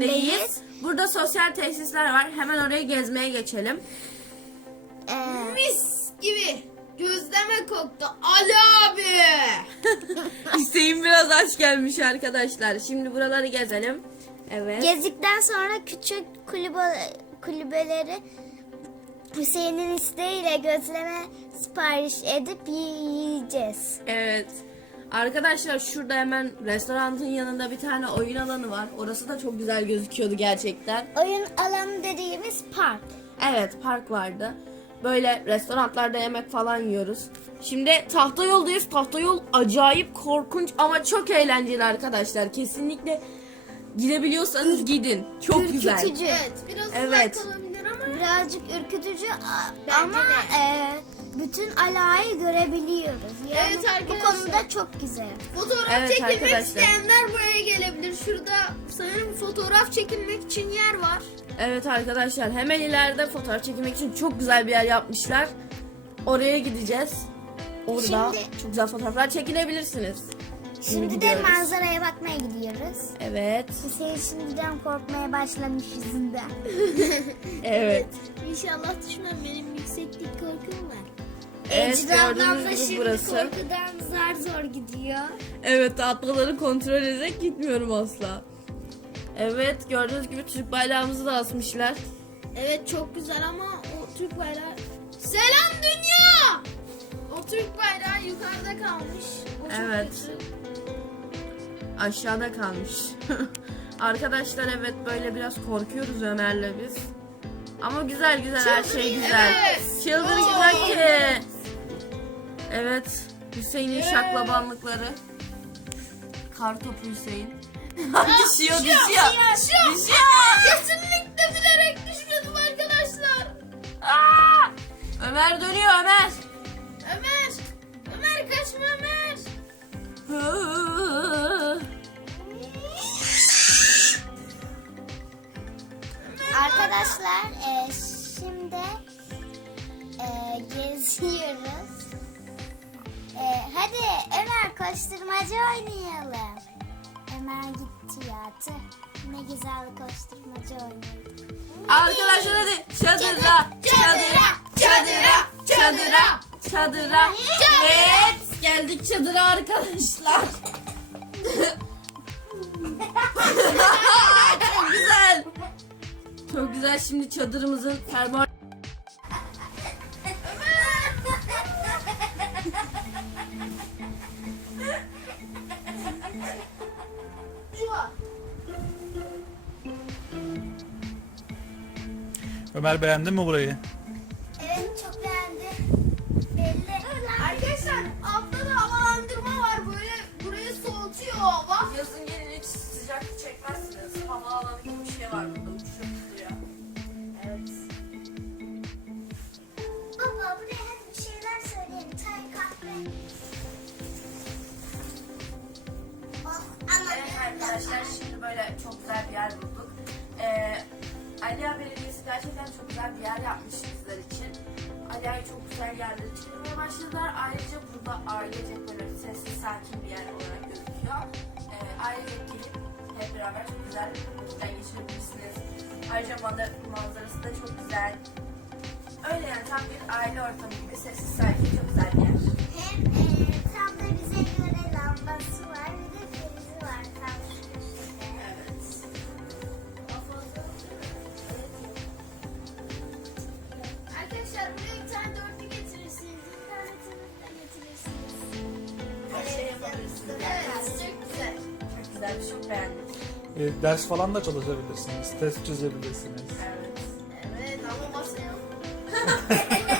tesisindeyyiz. Burada sosyal tesisler var. Hemen oraya gezmeye geçelim. Ee, Mis gibi. Gözleme koktu. Ali abi. Hüseyin biraz aç gelmiş arkadaşlar. Şimdi buraları gezelim. Evet. gezdikten sonra küçük kulübe, kulübeleri Hüseyin'in isteğiyle gözleme sipariş edip yiyeceğiz. Evet. Arkadaşlar şurada hemen restoranın yanında bir tane oyun alanı var. Orası da çok güzel gözüküyordu gerçekten. Oyun alanı dediğimiz park. Evet park vardı. Böyle restoranlarda yemek falan yiyoruz. Şimdi tahta yoldayız. Tahta yol acayip korkunç ama çok eğlenceli arkadaşlar. Kesinlikle gidebiliyorsanız gidin. Çok güzel. Ürkütücü. Evet biraz Evet. uzak olabilir ama. Birazcık ürkütücü Bence ama de. e, bütün alayı görebiliyoruz. Yani Evet bu arkadaşlar. konuda çok güzel. Fotoğraf Evet çekilmek arkadaşlar. isteyenler buraya gelebilir. Şurada sanırım fotoğraf çekilmek için yer var. Evet arkadaşlar hemen ileride fotoğraf çekmek için çok güzel bir yer yapmışlar. Oraya gideceğiz. Orada Şimdi- çok güzel fotoğraflar çekinebilirsiniz. Şimdi de gidiyoruz. manzaraya bakmaya gidiyoruz. Evet. Hüseyin şimdiden korkmaya başlamış yüzünden. Evet. İnşallah düşmem benim yükseklik korkum var. Evet gördüğünüz gibi şimdi burası. korkudan zar zor gidiyor. Evet atlaları kontrol ederek gitmiyorum asla. Evet gördüğünüz gibi Türk bayrağımızı da asmışlar. Evet çok güzel ama o Türk bayrağı... Selam dünya! O Türk bayrağı yukarıda kalmış. O çok Evet. kötü. Aşağıda kalmış. Arkadaşlar evet böyle biraz korkuyoruz Ömer'le biz. Ama güzel güzel her şey Çıldırın, güzel. evet. Çıldır Oo. güzel ki. Evet. Hüseyin'in şaklabanlıkları. Kartopu Hüseyin. düşüyor düşüyor. Düşüyor. Düşüyor. Kesinlikle bilerek düşmedim arkadaşlar. Aa! Ömer dönüyor Ömer. Ömer. Ömer kaçma Ömer. Arkadaşlar e, şimdi e, geziyoruz. E, hadi Ömer koşturmaca oynayalım. Ömer gitti ya. Ne güzel koşturmaca oynayalım. Arkadaşlar hadi çadıra, çadıra, çadıra, çadıra, çadıra. Evet geldik çadıra arkadaşlar. Çok güzel. Çok güzel şimdi çadırımızın fermuar Ömer beğendin mi burayı? Arkadaşlar şimdi böyle çok güzel bir yer bulduk. Ee, Aliya Belediyesi gerçekten çok güzel bir yer yapmış bizler için. Aliya'yı çok güzel yerlere çıkarmaya başladılar. Ayrıca burada ailecek böyle sessiz sakin bir yer olarak gözüküyor. Ee, ailecek gelip hep beraber çok güzel vakitler geçirebilirsiniz. Ayrıca manzara- manzarası da çok güzel. Öyle yani tam bir aile ortamı gibi sessiz sakin çok güzel bir yer. Hem Çok güzel. Çok çok beğendim. E, ders falan da çalışabilirsiniz. Test çözebilirsiniz. Evet. Evet ama hemen.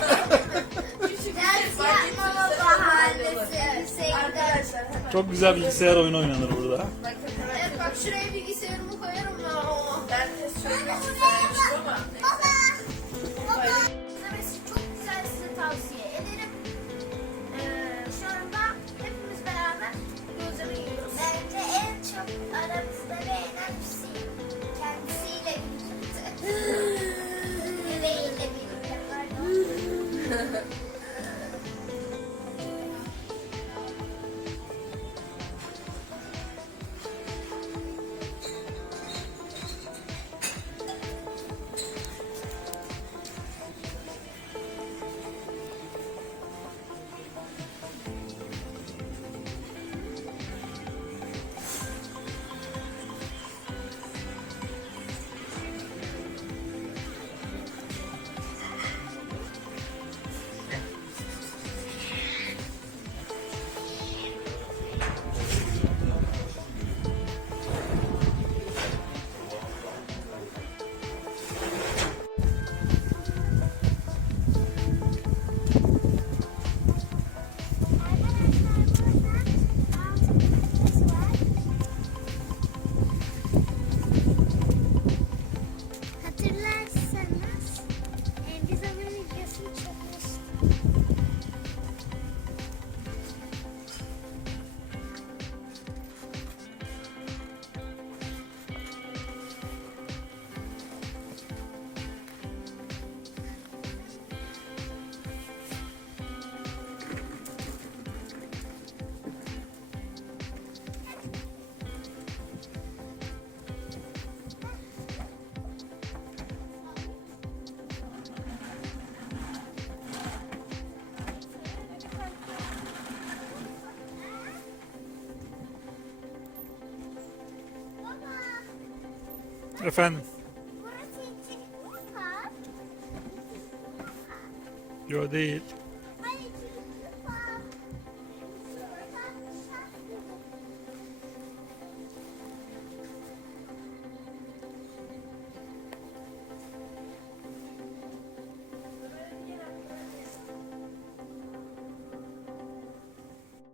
Çok güzel bilgisayar oyunu oynanır burada. Evet bak şuraya bilgisayarımı Efendim. Burası için park. Yo değil.